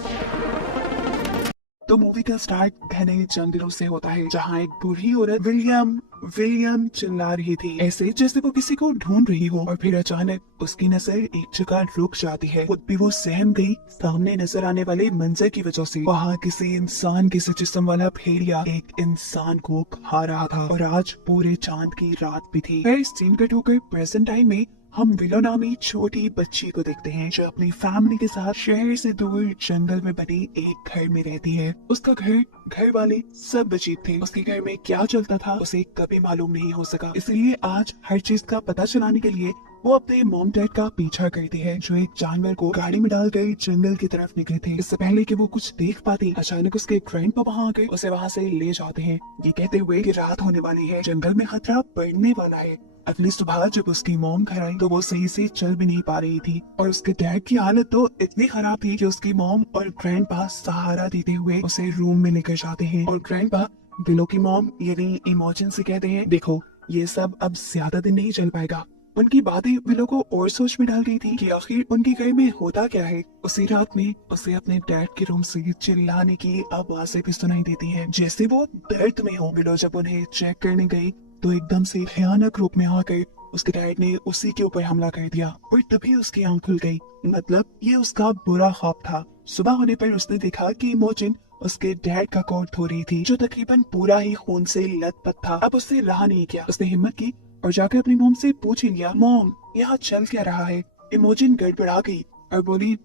तो मूवी का स्टार्ट घने जंगलों से होता है, जहाँ एक बूढ़ी औरत विलियम विलियम चिल्ला रही थी, ऐसे जैसे वो किसी को ढूंढ रही हो। और फिर अचानक उसकी नजर एक जगह रुक जाती है। खुद भी वो सहम गई सामने नजर आने वाले मंजर की वजह से। वहाँ किसी इंसान किसी जिस्म वाला भेड़िया एक इंसान को खा रहा था, और आज पूरे चांद की रात भी थी। फिर सीन कट होकर प्रेजेंट टाइम में हम विलो नामी छोटी बच्ची को देखते हैं, जो अपनी फैमिली के साथ शहर से दूर जंगल में बने एक घर में रहती है। उसका घर वाले सब अजीब थे। उसके घर में क्या चलता था उसे कभी मालूम नहीं हो सका। इसलिए आज हर चीज का पता चलाने के लिए वो अपने मॉम डैड का पीछा करती है, जो एक जानवर को गाड़ी में डालकर जंगल की तरफ निकले थे। इससे पहले कि वो कुछ देख पाती, अचानक उसके ग्रैंडपा वहाँ आकर उसे वहाँ से ले जाते हैं, ये कहते हुए कि रात होने वाली है, जंगल में खतरा बढ़ने वाला है। अगली सुबह जब उसकी मॉम घर आई तो वो सही से चल भी नहीं पा रही थी, और उसके डैड की हालत तो इतनी खराब थी कि उसकी मॉम और ग्रैंडपा सहारा देते हुए उसे रूम में लेकर जाते हैं। और ग्रैंडपा विलो की मॉम यानी इमोजन से कहते हैं, देखो ये सब अब ज्यादा दिन नहीं चल पाएगा। उनकी बातें विलो को और सोच में डाल गई थी कि आखिर उनके घर में होता क्या है। उसी रात में उसे अपने डैड के रूम से चिल्लाने की आवाजें भी सुनाई देती हैं, जैसे वो दर्द में हो। विलो जब उन्हें चेक करने गई तो एकदम से भयानक रूप में आकर उसके डैड ने उसी के ऊपर हमला कर दिया, और तभी उसकी आंख खुल गई। मतलब ये उसका बुरा ख्वाब था। सुबह होने पर उसने देखा कि इमोजन उसके डैड का कोट धो रही थी, जो तकरीबन पूरा ही खून से लथपथ था। अब उससे रहा नहीं किया, उसने हिम्मत की और जाकर अपनी मोम से पूछ ही लिया, मॉम यहाँ चल क्या रहा है। इमोजन गड़बड़ा गई और बोली,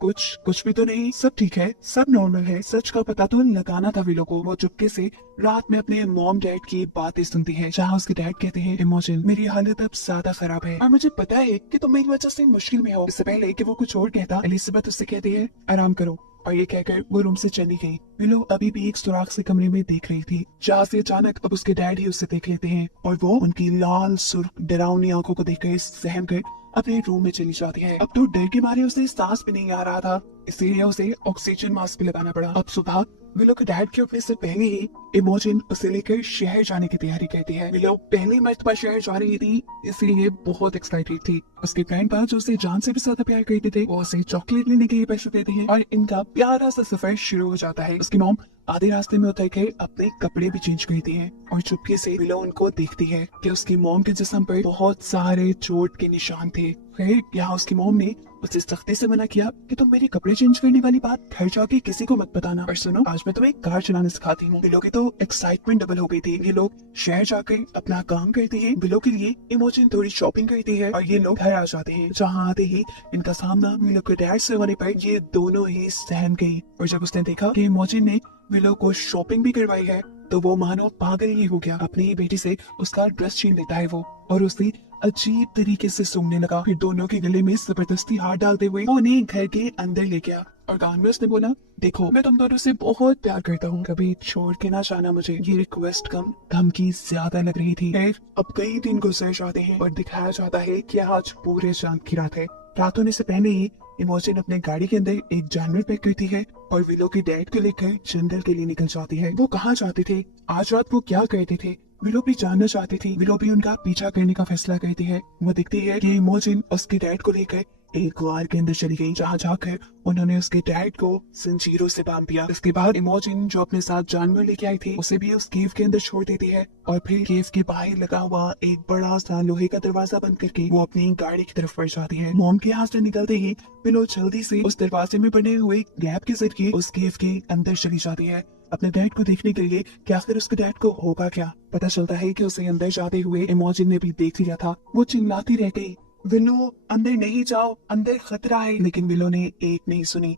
कुछ कुछ भी तो नहीं, सब ठीक है, सब नॉर्मल है। सच का पता तो लगाना था विलो को। वो चुपके से रात में अपने मॉम डैड की बातें सुनती है, जहाँ उसके डैड कहते हैं, इमोजन मेरी हालत अब ज्यादा खराब है और मुझे पता है कि तुम मेरी वजह से मुश्किल में हो। इससे पहले कि वो कुछ और कहता, एलिजाबेथ उससे कहती है, आराम करो। और ये कहकर वो रूम से चली गई। विलो अभी भी एक सुराख से कमरे में देख रही थी, जहाँ से अचानक अब उसके डैड ही उसे देख लेते हैं, और वो उनकी लाल सुर्ख डरावनी आंखों को देखकर सहम कर अपने रूम में चली जाती है। अब तो डर के मारे उसे सांस भी नहीं आ रहा था, इसीलिए उसे ऑक्सीजन मास्क भी लगाना पड़ा। अब सुबह विलो के डैड के उठने से पहले ही इमोजन उसे लेकर शहर जाने की तैयारी करती है। विलो पहली मर्तबा शहर जा रही थी, इसलिए बहुत एक्साइटेड थी। उसके ग्रैंडपा जो उसे जान से भी ज्यादा प्यार करते थे, वो उसे चॉकलेट लेने के लिए पैसे देते हैं, और इनका प्यारा सा सफर शुरू हो जाता है। उसकी मॉम आधे रास्ते में उतर कर अपने कपड़े भी चेंज करती है, और चुपके से विलो उनको देखती है कि उसकी मॉम के जिस्म पर बहुत सारे चोट के निशान थे। फिर यहाँ उसकी मॉम ने उसे सख्ती से मना किया कि तुम मेरे कपड़े चेंज करने वाली बात घर जाके किसी को मत बताना। और सुनो, आज मैं तुम्हें कार चलाना सिखाती हूँ। विलो की तो एक्साइटमेंट डबल हो गई थी। ये लोग शहर जाकर अपना काम करते हैं, विलो के लिए इमोजन थोड़ी शॉपिंग करती है, और ये लोग घर आ जाते हैं, जहाँ आते ही इनका सामना विलो के डैड से होने पर ये दोनों ही सहम गई। और जब उसने देखा कि इमोजन ने विलो को शॉपिंग भी करवाई है, तो वो मानो पागल ही हो गया। अपनी ही बेटी से उसका ड्रेस छीन लेता है वो, और उसे अजीब तरीके से सूंघने लगा। फिर दोनों के गले में जबरदस्ती हाथ डालते हुए वो उन्हें घर के अंदर ले गया, और कान में उसने बोला, देखो मैं तुम दोनों से बहुत प्यार करता हूँ, कभी छोड़ के ना जाना मुझे। ये रिक्वेस्ट कम धमकी ज्यादा लग रही थी। खैर अब कई दिन गुजर जाते हैं और दिखाया जाता है कि आज पूरे चांद की रात है। रात होने से पहले ही इमोजन अपने गाड़ी के अंदर एक जानवर पैक करती है, और विलो के डैड को लेकर जंगल के लिए निकल जाती है। वो कहाँ जाते थे, आज रात वो क्या करते थे, विलो भी जानना चाहती थी। विलो भी उनका पीछा करने का फैसला करती है। वो दिखती है कि इमोजन उसके डैड को लेकर एक गुहार के अंदर चली गई, जहाँ जाकर उन्होंने उसके डैड को जंजीरों से बांध दिया। इसके बाद इमोजन जो अपने साथ जानवर लेके आई थी, उसे भी उस केव के अंदर छोड़ देती है, और फिर केव के बाहर लगा हुआ एक बड़ा सा लोहे का दरवाजा बंद करके वो अपनी गाड़ी की तरफ बढ़ जाती है। मॉम के यहाँ से निकलते ही विलो जल्दी से उस दरवाजे में बने हुए गैप के जरिए उस केव के अंदर चली जाती है, अपने डैड को देखने के लिए कि आखिर उसके डैड को होगा क्या। पता चलता है कि उसे अंदर जाते हुए इमोजन ने भी देख लिया था। वो चिल्लाती रह गई, विलो अंदर नहीं जाओ, अंदर खतरा है। लेकिन विलो ने एक नहीं सुनी।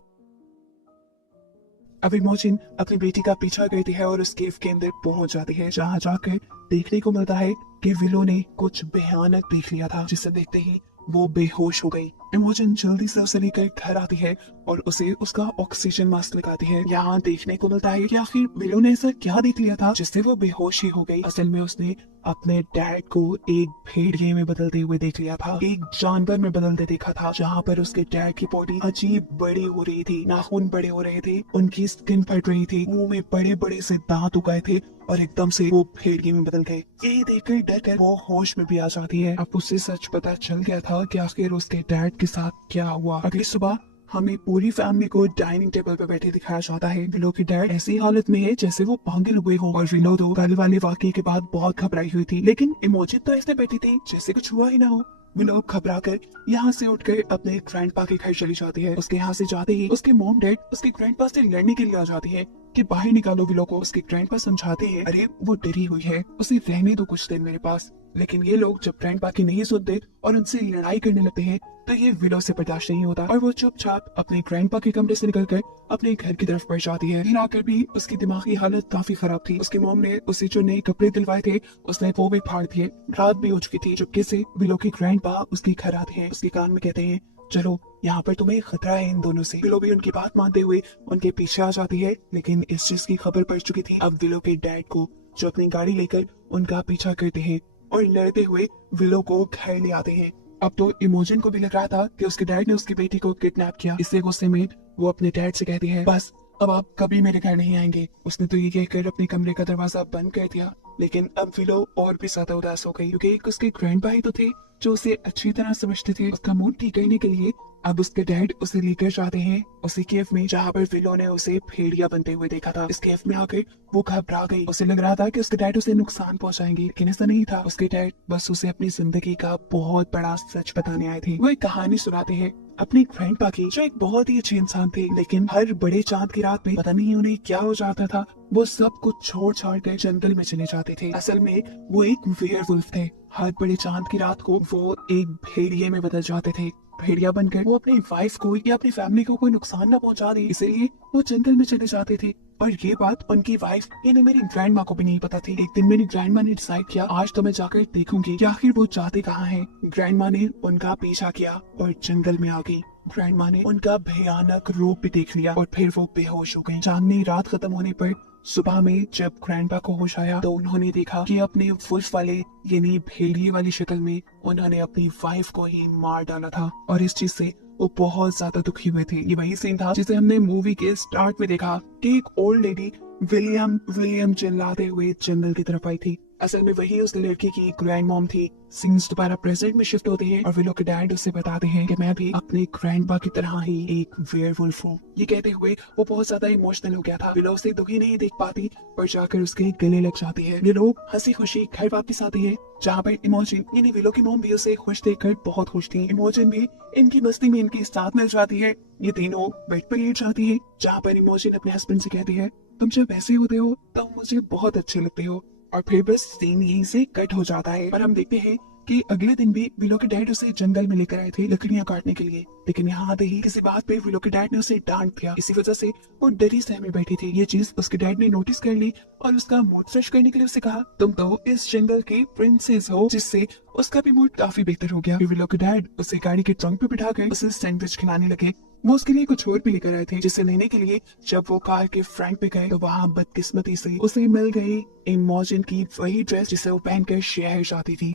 अब इमोजन अपनी बेटी का पीछा करती है और उस केव के अंदर पहुंच जाती है, जहां जाकर देखने को मिलता है कि विलो ने कुछ भयानक देख लिया था, जिसे देखते ही वो बेहोश हो गई। इमोजन जल्दी से उसे लेकर घर आती है और उसे उसका ऑक्सीजन मास्क लगाती है। यहाँ देखने को मिलता है कि आखिर विलो ने ऐसा क्या देख लिया था जिससे वो बेहोश ही हो गई। असल में उसने अपने डैड को एक भेड़िए में बदलते हुए देख लिया था, एक जानवर में बदलते देखा था, जहाँ पर उसके डैड की बॉडी अजीब बड़ी हो रही थी, नाखून बड़े हो रहे थे, उनकी स्किन फट रही थी, मुंह में बड़े बड़े से दांत उगाए थे, और एकदम से वो भेड़िए में बदल गए। यही देखकर डर कर वो होश में भी आ जाती है। अब उसे सच पता चल गया था कि आखिर उसके डैड के साथ क्या हुआ। अगली सुबह हमें पूरी फैमिली को डाइनिंग टेबल पर बैठे दिखाया जाता है। विलो की डैड ऐसी हालत में है जैसे वो पागल हुए हो और विलो तो कल वाले वाकये के बाद बहुत घबराई हुई थी, लेकिन इमोजिन तो ऐसे बैठी थी जैसे कुछ हुआ ही ना हो। विलो घबरा कर यहाँ से उठकर अपने ग्रैंडपा के घर चली जाती है। उसके यहाँ से जाते ही उसके मॉम डैड उसके ग्रैंडपा से लड़ने के लिए आ जाती है कि बाहर निकालो विलो को। उसके ग्रैंडपा समझाते हैं, अरे वो डरी हुई है, उसे रहने दो कुछ दिन मेरे पास। लेकिन ये लोग जब ग्रैंडपा की नहीं सुनते और उनसे लड़ाई करने लगते हैं तो ये विलो से बर्दाश्त नहीं होता और वो चुपचाप अपने ग्रैंडपा के कमरे से निकलकर अपने घर की तरफ बढ़ जाती है। आकर भी उसकी दिमागी हालत काफी खराब थी। उसकी मॉम ने उसे जो नए कपड़े दिलवाए थे उसने वो भी फाड़ दिए। रात भी हो चुकी थी। चुपके से विलो के ग्रैंडपा उसके घर आते हैं, उसके कान में कहते हैं, चलो यहाँ पर तुम्हें खतरा है इन दोनों से। विलो भी उनकी बात मानते हुए उनके पीछे आ जाती है, लेकिन इस चीज की खबर पड़ चुकी थी अब विलो के डैड को, जो अपनी गाड़ी लेकर उनका पीछा करते हैं और लड़ते हुए विलो को घर ले आते हैं। अब तो इमोजिन को भी लग रहा था कि उसके डैड ने उसकी बेटी को किडनैप किया। इससे गुस्से में वो अपने डैड से कहती है, बस अब आप कभी मेरे घर नहीं आएंगे। उसने तो ये कहकर अपने कमरे का दरवाजा बंद कर दिया। लेकिन अब विलो और भी ज्यादा उदास हो गई क्योंकि उसके ग्रैंड भाई तो थे जो उसे अच्छी तरह समझते थे। उसका मूड ठीक करने के लिए अब उसके डैड उसे लेकर जाते हैं उसी केव में जहाँ पर विलो ने उसे भेड़िया बनते हुए देखा था। इस केव में आकर वो घबरा गई। उसे लग रहा था कि उसके डैड उसे नुकसान पहुंचाएंगे, लेकिन ऐसा नहीं था। उसके डैड बस उसे अपनी जिंदगी का बहुत बड़ा सच बताने आए थे। वो एक कहानी सुनाते हैं अपनी ग्रैंडपा की, जो एक बहुत ही अच्छे इंसान थे, लेकिन हर बड़े चांद की रात में पता नहीं उन्हें क्या हो जाता था। वो सब कुछ छोड़ छाड़ कर जंगल में चले जाते थे। असल में वो एक वेयरवुल्फ थे। हर बड़े चांद की रात को वो एक भेड़िए में बदल जाते थे। भेड़िया बनकर वो अपनी वाइफ को या अपनी फैमिली को कोई नुकसान न पहुंचा दे, इसलिए वो जंगल में चले जाते थे। और ये बात उनकी वाइफ यानी मेरी ग्रैंड माँ को भी नहीं पता थी। एक दिन मेरी ग्रैंड माँ ने डिसाइड किया, आज तो मैं जाकर देखूंगी कि आखिर वो जाते कहाँ हैं। ग्रैंड माँ ने उनका पीछा किया और जंगल में आ गई। ग्रैंड माँ ने उनका भयानक रूप भी देख लिया और फिर वो बेहोश हो गई। चांदनी रात खत्म होने पर सुबह में जब ग्रैंडपा को होश आया तो उन्होंने देखा कि अपने वुल्फ वाले यानी भेड़िए वाली शक्ल में उन्होंने अपनी वाइफ को ही मार डाला था। और इस चीज से वो बहुत ज्यादा दुखी हुए थे। ये वही सीन था जिसे हमने मूवी के स्टार्ट में देखा कि एक ओल्ड लेडी विलियम विलियम चिल्लाते हुए जंगल की तरफ आई थी। असल में वही उस लड़की की ग्रैंड मॉम थी। सीन्स दोबारा प्रेजेंट में शिफ्ट होते हैं और विलो के डैड उससे बताते हैं कि मैं भी अपने ग्रैंडपा की तरह ही एक वेयरवुल्फ हूँ। ये कहते हुए वो बहुत ज्यादा इमोशनल हो गया था। विलो उसे दुखी नहीं देख पाती और जाकर उसके गले लग जाती है। ये लोग हंसी खुशी घर वापस आते हैं जहाँ पर इमोजिन यानी विलो की मॉम भी उसे खुश देखकर बहुत खुश थी। इमोजिन भी इनकी मस्ती में इनके साथ मिल जाती है। ये तीनों बेड पर लेट जाती है जहाँ पर इमोजिन अपने हस्बैंड से कहती है, तुम जब ऐसे होते हो तो मुझे बहुत अच्छे लगते हो। और फिर बस सीन यहीं से कट हो जाता है और हम देखते हैं कि अगले दिन भी विलो के डैड उसे जंगल में लेकर आए थे लकड़ियां काटने के लिए, लेकिन यहाँ आते ही किसी बात पे विलो के डैड ने उसे डांट दिया। इसी वजह से वो डरी सहमी बैठी थी। ये चीज उसके डैड ने नोटिस कर ली और उसका मूड फ्रेश करने के लिए उसे कहा, तुम तो इस जंगल की प्रिंसेस हो, जिससे उसका भी मूड काफी बेहतर हो गया। विलो के डैड उसे गाड़ी के ट्रंक पे बिठाकर उसे सैंडविच खिलाने लगे। वो उसके लिए कुछ और भी लेकर आए थे जिसे लेने के लिए जब वो कार के फ्रंट पे गए तो वहाँ बदकिस्मती से उसे मिल गई इमोजिन की वही ड्रेस जिसे वो पहनकर शहर जाती थी।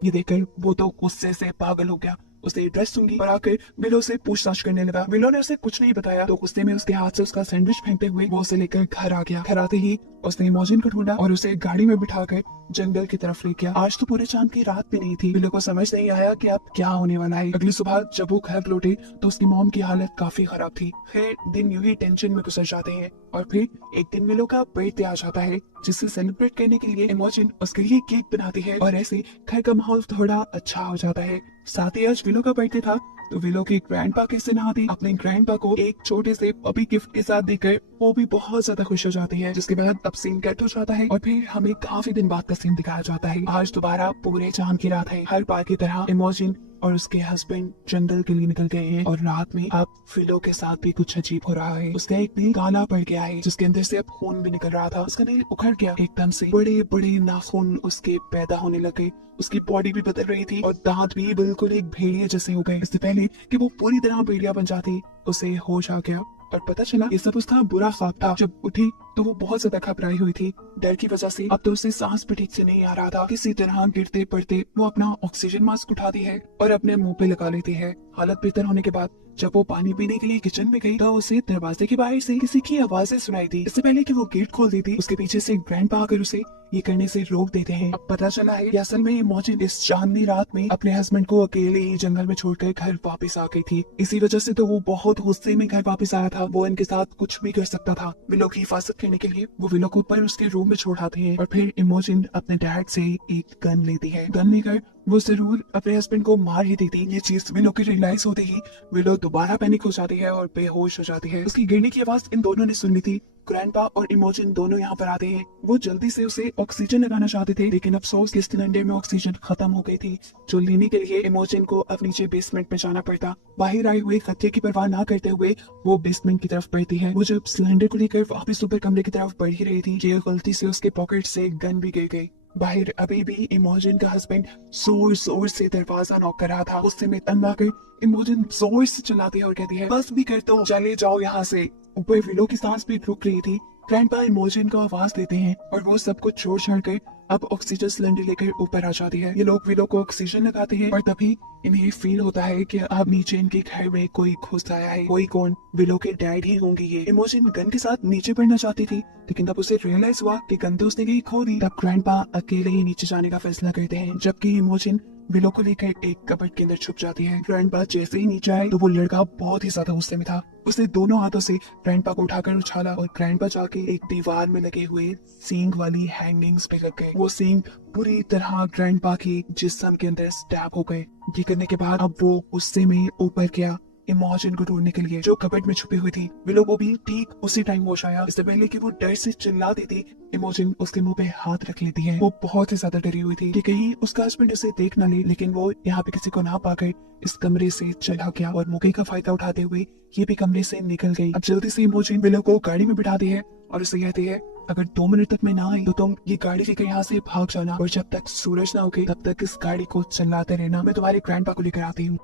ये देखकर वो तो गुस्से से पागल हो गया। उसे ड्रेस सूंघी और आकर विलो से पूछताछ करने लगा। विलो ने उसे कुछ नहीं बताया तो गुस्से में उसके हाथ से उसका सैंडविच फेंकते हुए वो उसे लेकर घर आ गया। घर आते ही उसने इमोजिन को ढूंढा और उसे गाड़ी में बिठाकर जंगल की तरफ ले गया। आज तो पूरे चांद की रात भी नहीं थी। विलो को समझ नहीं आया कि अब क्या होने वाला है। अगली सुबह जब वो घर लौटे तो उसकी मॉम की हालत काफी खराब थी। फिर दिन यूं ही टेंशन में गुजर जाते हैं और फिर एक दिन विलो का बर्थडे आ जाता है जिसे सेलिब्रेट करने के लिए इमोजिन उसके लिए केक बनाती है और ऐसे घर का माहौल थोड़ा अच्छा हो जाता है। साथ ही आज विलो का बर्थडे था तो विलो की ग्रैंडपा कैसे ना आती, अपने ग्रैंडपा को एक छोटे से पपी गिफ्ट के साथ देकर वो भी बहुत ज्यादा खुश हो जाती है। जिसके बाद अब सीन कट हो जाता है और फिर हमें काफी दिन बाद का सीन दिखाया जाता है। आज दोबारा पूरे चांद की रात है। हर बार की तरह इमोजिन और उसके हस्बैंड जंगल के लिए निकल गए हैं और रात में अब फिलो के साथ भी कुछ अजीब हो रहा है। उसका एक नील काला पड़ गया है जिसके अंदर से अब खून भी निकल रहा था। उसका नील उखड़ गया एकदम से। बड़े बड़े नाखून उसके पैदा होने लगे। उसकी बॉडी भी बदल रही थी और दांत भी बिल्कुल एक भेड़िया जैसे हो गए। इससे पहले कि वो पूरी तरह भेड़िया बन जाती उसे होश आ गया और पता चला ये सब उसका बुरा ख्वाब था। जब उठी तो वो बहुत ज्यादा घबराई हुई थी डर की वजह से। अब तो उसे सांस भी ठीक से नहीं आ रहा था। किसी तरह गिरते पड़ते वो अपना ऑक्सीजन मास्क उठाती है और अपने मुंह पे लगा लेती है। हालत बेहतर होने के बाद जब वो पानी पीने के लिए किचन में गई तो उसे दरवाजे के बाहर से किसी की आवाजें सुनाई दी। इससे पहले कि वो गेट खोल दी थी उसके पीछे से ग्रैंडपा आकर उसे ये करने से रोक देते हैं। अब पता चला है कि असल में इमोजिन इस चांदनी रात में अपने हस्बैंड को अकेले ही जंगल में छोड़कर घर वापस आ गई थी। इसी वजह से तो वो बहुत गुस्से में घर वापस आया था। वो इनके साथ कुछ भी कर सकता था। विलो की हिफाजत करने के लिए वो विलो को ऊपर उसके रूम में छोड़ाते हैं और फिर इमोजिन अपने डैड से एक गन लेती है। गन लेकर वो जरूर अपने हस्बैंड को मार ही देती। ये चीज विलो की रियलाइज होते ही विलो दोबारा पैनिक हो जाती है और बेहोश हो जाती है। उसकी गिरने की आवाज इन दोनों ने सुन ली थी। ग्रैंडपा और इमोजिन दोनों यहाँ पर आते हैं। वो जल्दी से उसे ऑक्सीजन लगाना चाहते थे, लेकिन अफसोस के सिलेंडर में ऑक्सीजन खत्म हो गई थी, जो लेने के लिए इमोजिन को अब नीचे बेसमेंट में जाना पड़ता। बाहर आए हुए खतरे की परवाह ना करते हुए वो बेसमेंट की तरफ बढ़ती है। वो जब सिलेंडर को लेकर वापस ऊपर कमरे की तरफ बढ़ ही रही थी कि गलती से उसके पॉकेट से गन भी गिर गई। बाहर अभी भी इमोजिन का हस्बैंड जोर जोर से दरवाजा नॉक कर रहा था। उससे में तंग आकर इमोजिन जोर से चिल्लाती है और कहती है, बस भी करता हूँ, चले जाओ यहाँ से। ऊपर विलो की सांस भी रुक रही थी। ग्रैंडपा इमोजिन को आवाज देते हैं और वो सब कुछ छोड़ छाड़ कर अब ऑक्सीजन सिलेंडर लेकर ऊपर आ जाती है। ये लोग विलो को ऑक्सीजन लगाते हैं और तभी इन्हें फील होता है कि अब नीचे इनके घर में कोई घुस आया है। कोई कौन? विलो के डैड ही होंगे ये। इमोजिन गन के साथ नीचे बढ़ना चाहती थी, लेकिन तब उसे रियलाइज हुआ कि गन तो उसने कहीं खो दी। तब ग्रैंडपा अकेले ही नीचे जाने का फैसला करते हैं, जबकि इमोजिन विलो को लेकर एक कबर्ड के अंदर छुप जाती है। ग्रैंडपा जैसे ही नीचे आए तो वो लड़का बहुत ही ज्यादा गुस्से में था। उसने दोनों हाथों से ग्रैंडपा को उठाकर उछाला और ग्रैंडपा जाके एक दीवार में लगे हुए सींग वाली हैंगिंग्स पे लग गए। वो सींग पूरी तरह ग्रैंडपा की जिस्म के अंदर स्टैब हो गए। ये करने के बाद अब वो गुस्से में ऊपर गया इमोजिन को ढूंढने के लिए, जो कबर्ड में छुपी हुई थी। विलो को भी ठीक उसी टाइम होश आया। इससे पहले कि वो डर से चिल्ला देती, इमोजिन उसके मुंह पे हाथ रख लेती है। वो बहुत ही ज्यादा डरी हुई थी कि कहीं उसका हस्बैंड उसे देख ना ले, लेकिन वो यहाँ पे किसी को ना पाकर इस कमरे से चला गया और मौके का फायदा उठाते हुए ये भी कमरे से निकल गई। अब जल्दी से इमोजिन विलो को गाड़ी में बिठाती है और उसे कहती है, अगर 2 मिनट तक मैं ना आई तो तुम ये गाड़ी लेकर यहाँ से भाग जाना और जब तक सूरज ना उगे तब तक इस गाड़ी को चलाते रहना। मैं तुम्हारे ग्रैंडपा को लेकर आती हूँ।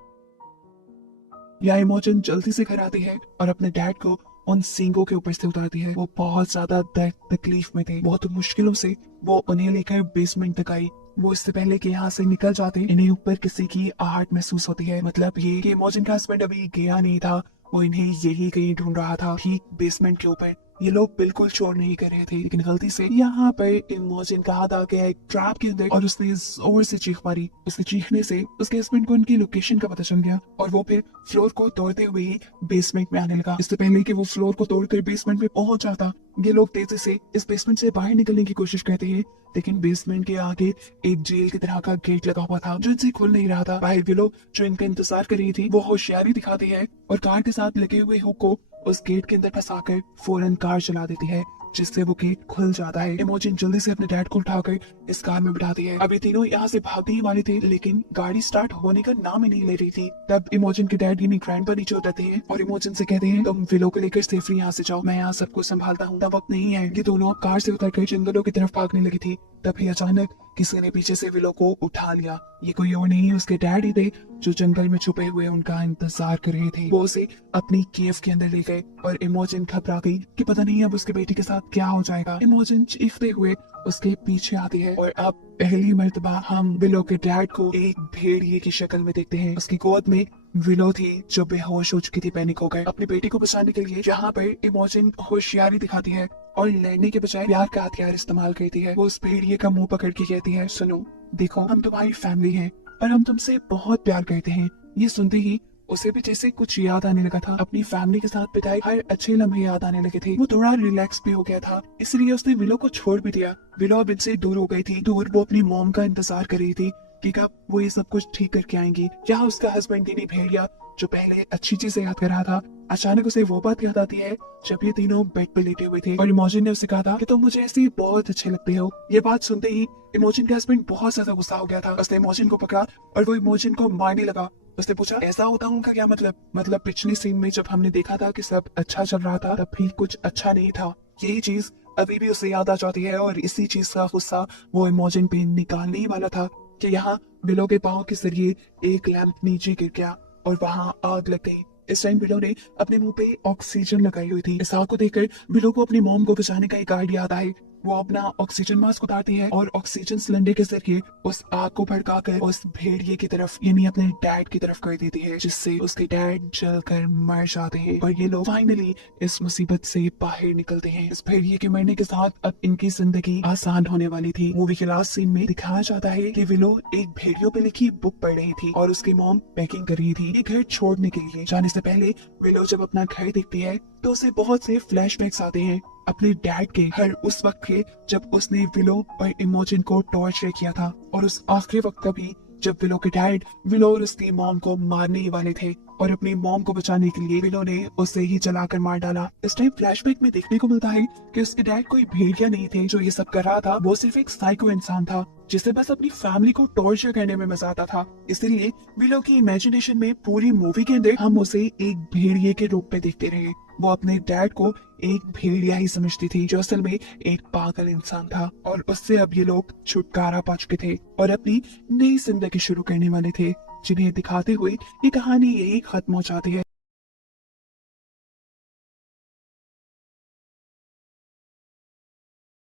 या इमोजिन जल्दी से घर आती है और अपने डैड को उन सींगों के ऊपर से उतारती है। वो बहुत ज्यादा दर्द तकलीफ में थे। बहुत मुश्किलों से वो उन्हें लेकर बेसमेंट तक आई। वो इससे पहले कि यहाँ से निकल जाते इन्हें ऊपर किसी की आहट महसूस होती है। मतलब ये कि इमोजिन का हस्बैंड अभी गया नहीं था, वो इन्हें यही कहीं ढूंढ रहा था, ठीक बेसमेंट के ऊपर। ये लोग बिल्कुल चोर नहीं कर रहे थे, लेकिन गलती से यहाँ पर इमोजिन का हाथ आ गया एक ट्रैप के अंदर और उसने जोर से चीख मारी। उसके चीखने से उसके हस्बैंड को उनकी लोकेशन का पता चल गया और वो फिर फ्लोर को तोड़ते हुए ही बेसमेंट में आने लगा। इससे पहले कि वो फ्लोर को तोड़कर बेसमेंट में पहुंच जाता, ये लोग तेजी से इस बेसमेंट से बाहर निकलने की कोशिश करते हैं, लेकिन बेसमेंट के आगे एक जेल की तरह का गेट लगा हुआ था जो इनसे खुल नहीं रहा था। बाहर ये लोग जो इनका इंतजार कर रही थी वो होशियारी दिखाती है और कार के साथ लगे हुए हुक को उस गेट के अंदर फंसाकर फौरन कार चला देती है, जिससे वो गेट खुल जाता है। इमोजिन जल्दी से अपने डैड को उठाकर इस कार में बिठाती है। अभी तीनों यहाँ से भागने ही वाले थे, लेकिन गाड़ी स्टार्ट होने का नाम ही नहीं ले रही थी। तब इमोजिन के डैड यानी ग्रैंडपा नीचे उतरते हैं और इमोजिन से कहते हैं, तुम विलो को लेकर सेफली यहाँ से जाओ, मैं यहाँ सबको संभालता हूँ। तब वक्त नहीं है। ये दोनों कार से उतरकर जंगलों की तरफ भागने लगी थी। तभी अचानक किसी ने पीछे से विलो को उठा लिया। ये कोई और नहीं, उसके डैड ही थे जो जंगल में छुपे हुए उनका इंतजार कर रहे थे। वो उसे अपनी केव के अंदर ले गए और इमोजिन घबरा गई कि पता नहीं अब उसके बेटे के साथ क्या हो जाएगा। इमोजिन चीखते हुए उसके पीछे आती है और अब पहली मर्तबा हम विलो के डैड को एक भेड़िए की शक्ल में देखते हैं। उसकी गोद में विलो थी जो बेहोश हो चुकी थी, पैनिक हो गए। अपनी बेटी को बचाने के लिए जहाँ पर इमोजिन होशियारी दिखाती है और लड़ने के बजाय प्यार का हथियार इस्तेमाल करती है। वो उस भेड़िए का मुंह पकड़ के कहती है, सुनो, देखो, हम तुम्हारी फैमिली हैं और हम तुमसे बहुत प्यार करते हैं। ये सुनते ही उसे भी जैसे कुछ याद आने लगा था। अपनी फैमिली के साथ बिताए हर अच्छे लम्हे याद आने लगे थे। वो थोड़ा रिलैक्स भी हो गया था, इसलिए उसने विलो को छोड़ भी दिया। विलो अब इनसे दूर हो गई थी। दूर वो अपनी मॉम का इंतजार कर रही थी कि कब वो ये सब कुछ ठीक करके आएंगी। यहाँ उसका हस्बैंड यानी भेड़िया जो पहले अच्छी चीजें याद कर रहा था, अचानक उसे वो बात याद आती है जब ये तीनों बेड पर लेटे हुए थे और इमोजिन ने उसे कहा था कि तुम मुझे ऐसे बहुत अच्छे लगते हो। ये बात सुनते ही इमोजिन के हस्बैंड बहुत ज्यादा गुस्सा हो गया था। उसने इमोजिन को पकड़ा और वो इमोजिन को मारने लगा। उसने पूछा, ऐसा होता हूँ का क्या मतलब पिछले सीन में जब हमने देखा था कि सब अच्छा चल रहा था, तब भी कुछ अच्छा नहीं था। यही चीज अभी भी उसे याद आ जाती है और इसी चीज का गुस्सा वो इमोजिन पे निकालने ही वाला था कि यहाँ विलो के पाँव के जरिए एक लैंप नीचे गिर गया और वहाँ आग लग गई। इस टाइम विलो ने अपने मुंह पे ऑक्सीजन लगाई हुई थी। इस आग को देखकर विलो को अपनी मॉम को बचाने का एक आइडिया आता है। वो अपना ऑक्सीजन मास्क उतारती है और ऑक्सीजन सिलेंडर के जरिए उस आग को भड़काकर उस भेड़िए की तरफ यानी अपने डैड की तरफ कर देती है, जिससे उसके डैड जलकर मर जाते हैं। और ये लोग फाइनली इस मुसीबत से बाहर निकलते हैं। इस भेड़िए के मरने के साथ अब इनकी जिंदगी आसान होने वाली थी। मूवी के लास्ट सीन में दिखाया जाता है कि विलो एक भेड़ियों पे लिखी बुक पढ़ रही थी और उसकी मॉम पैकिंग कर रही थी ये घर छोड़ने के लिए। जाने से पहले विलो जब अपना घर देखती है तो उसे बहुत से फ्लैशबैक्स आते हैं अपने डैड के, हर उस वक्त के जब उसने विलो और इमोजन को टॉर्चर किया था, और उस आखिरी वक्त का भी जब विलो के डैड विलो और उसकी मॉम को मारने ही वाले थे और अपनी मॉम को बचाने के लिए विलो ने उसे ही जलाकर मार डाला। इस टाइम फ्लैशबैक में देखने को मिलता है कि उसके डैड कोई भेड़िया नहीं थे जो ये सब कर रहा था, वो सिर्फ एक साइको इंसान था जिसे बस अपनी फैमिली को टॉर्चर करने में मजा आता था। इसलिए विलो की इमेजिनेशन में पूरी मूवी के अंदर हम उसे एक भेड़िए के रूप में देखते रहे। वो अपने डैड को एक भेड़िया ही समझती थी जो असल में एक पागल इंसान था, और उससे अब ये लोग छुटकारा पा चुके थे और अपनी नई जिंदगी शुरू करने वाले थे, जिन्हें दिखाते हुए ये कहानी यही खत्म हो जाती है।